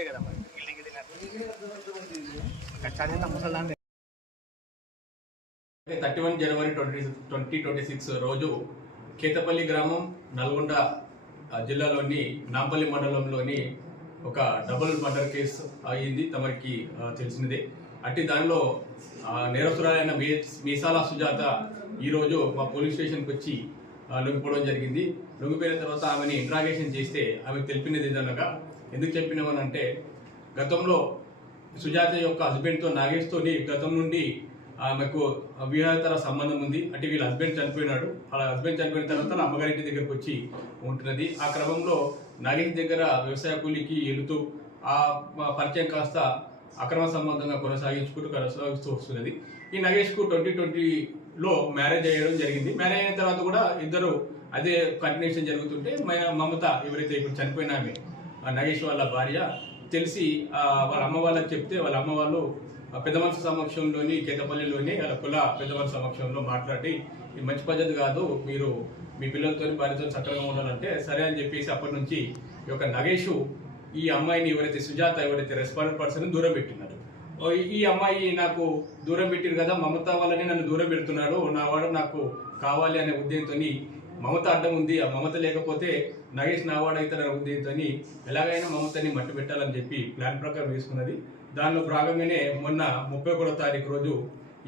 కదా thirty one జనవరి twenty twenty twenty six రోజు కేతపల్లి గ్రామం నల్గొండ జిల్లాలోని నాంపల్లి మండలంలోని ఒక డబుల్ మర్డర్ కేసు అయింది తమరికి తెలిసినదే. అట్టి దానిలో నేరస్తురాలైన మీసాల సుజాత ఈరోజు మా పోలీస్ స్టేషన్కి వచ్చి లొంగిపోవడం జరిగింది. లొంగిపోయిన తర్వాత ఆమెని ఇంట్రాగేషన్ చేస్తే ఆమె తెలిపినది ఏదనగా ఎందుకు చెప్పినామనంటే గతంలో సుజాత యొక్క హస్బెండ్తో నాగేష్తోని గతం నుండి ఆమెకు వివాహేతర సంబంధం ఉంది. అంటే వీళ్ళ హస్బెండ్ చనిపోయినాడు. వాళ్ళ హస్బెండ్ చనిపోయిన తర్వాత అమ్మగారింటి దగ్గరకు వచ్చి ఉంటున్నది. ఆ క్రమంలో నాగేష్ దగ్గర వ్యవసాయ కూలికి వెళుతూ ఆ పరిచయం కాస్త అక్రమ సంబంధంగా కొనసాగించుకుంటూ కొనసాగిస్తూ వస్తున్నది. ఈ నగేష్కు ట్వంటీ లో మ్యారేజ్ అయ్యడం జరిగింది. మ్యారేజ్ అయిన తర్వాత కూడా ఇద్దరు అదే కంటిన్యూషన్ జరుగుతుంటే మమత ఎవరైతే ఇప్పుడు చనిపోయిన ఆమె ఆ నగేష్ వాళ్ళ భార్య తెలిసి వాళ్ళ అమ్మ వాళ్ళకి చెప్తే వాళ్ళ అమ్మ వాళ్ళు ఆ పెద్ద సమక్షంలోని కేతపల్లిలోని వాళ్ళ కుల పెద్ద సమక్షంలో మాట్లాడి ఇది మంచి పద్ధతి కాదు మీరు మీ పిల్లలతో భార్యతో చక్కగా ఉండాలంటే సరే అని చెప్పేసి అప్పటి నుంచి ఈ యొక్క నగేష్ ఈ అమ్మాయిని ఎవరైతే సుజాత ఎవరైతే రెస్పాండెంట్ పర్సన్ దూరం పెట్టినారు. ఈ అమ్మాయి నాకు దూరం పెట్టారు కదా మమత వల్లనే నన్ను దూరం పెడుతున్నాడు. నా వాడు నాకు కావాలి అనే ఉద్దేశంతో మమత అడ్డం ఉంది. ఆ మమత లేకపోతే నగేష్ నావాడు అవుతారనే ఉద్దేశంతో ఎలాగైనా మమతని మట్టి పెట్టాలని చెప్పి ప్లాన్ ప్రకారం వేసుకున్నది దానిలో భాగంగానే మొన్న ముప్పై ఒకటో తారీఖు రోజు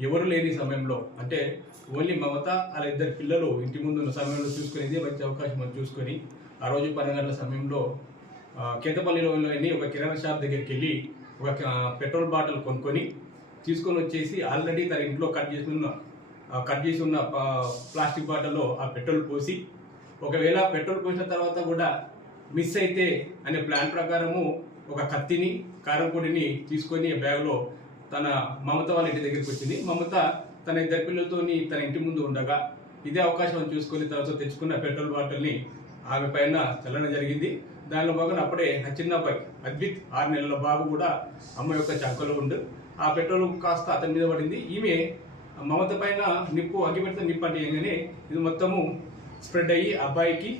ఎవరు లేని సమయంలో అంటే ఓన్లీ మమత వాళ్ళ ఇద్దరు పిల్లలు ఇంటి ముందు ఉన్న సమయంలో చూసుకుని మంచి అవకాశం అని చూసుకొని ఆ రోజు పన్నెండు గంటల సమయంలో కేతపల్లిలోని ఒక కిరాణా షాప్ దగ్గరికి వెళ్ళి ఒక పెట్రోల్ బాటిల్ కొనుక్కొని తీసుకొని వచ్చేసి ఆల్రెడీ తన ఇంట్లో కట్ చేసి ఉన్న కట్ చేసి ఉన్న ప్లాస్టిక్ బాటిల్లో ఆ పెట్రోల్ పోసి ఒకవేళ పెట్రోల్ పోసిన తర్వాత కూడా మిస్ అయితే అనే ప్లాన్ ప్రకారము ఒక కత్తిని కారంపొడిని తీసుకొని బ్యాగ్లో తన మమత వాళ్ళ ఇంటి దగ్గరికి వచ్చింది. మమత తన ఇద్దరు పిల్లలతోని తన ఇంటి ముందు ఉండగా ఇదే అవకాశం చూసుకొని తర్వాత తెచ్చుకున్న పెట్రోల్ బాటిల్ని ఆమె పైన చల్లడం జరిగింది. దానిలో భాగంగా అప్పుడే ఆ చిన్న అబ్బాయి అద్విత్ ఆరు నెలల బాబు కూడా అమ్మ యొక్క చంకలో ఉండు. ఆ పెట్రోల్ కాస్త అతని మీద పడింది. ఈమె మమత పైన నిప్పు అగ్గిపెడితే నిప్పు అంటే ఏంటనే ఇది మొత్తము స్ప్రెడ్ అయ్యి అబ్బాయికి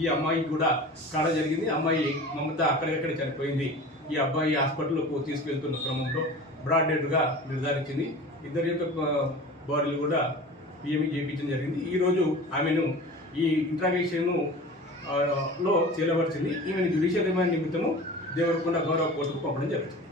ఈ అమ్మాయికి కూడా కావడం జరిగింది. అమ్మాయి మమత అక్కడికక్కడ చనిపోయింది. ఈ అబ్బాయి హాస్పిటల్కు తీసుకెళ్తున్న క్రమంలో బ్రాడ్ డెడ్గా నిర్ధారించింది. ఇద్దరి యొక్క బాడీలు కూడా పిఎంఈ చేయించడం జరిగింది. ఈరోజు ఆమెను ఈ ఇంట్రాగేషన్ లో చేలబరిచింది ఈమెను జ్యుడిషియల్ రిమాండ్ నిమిత్తము దేవరకొండ గౌరవ కోర్టుకు పంపడం జరుగుతుంది.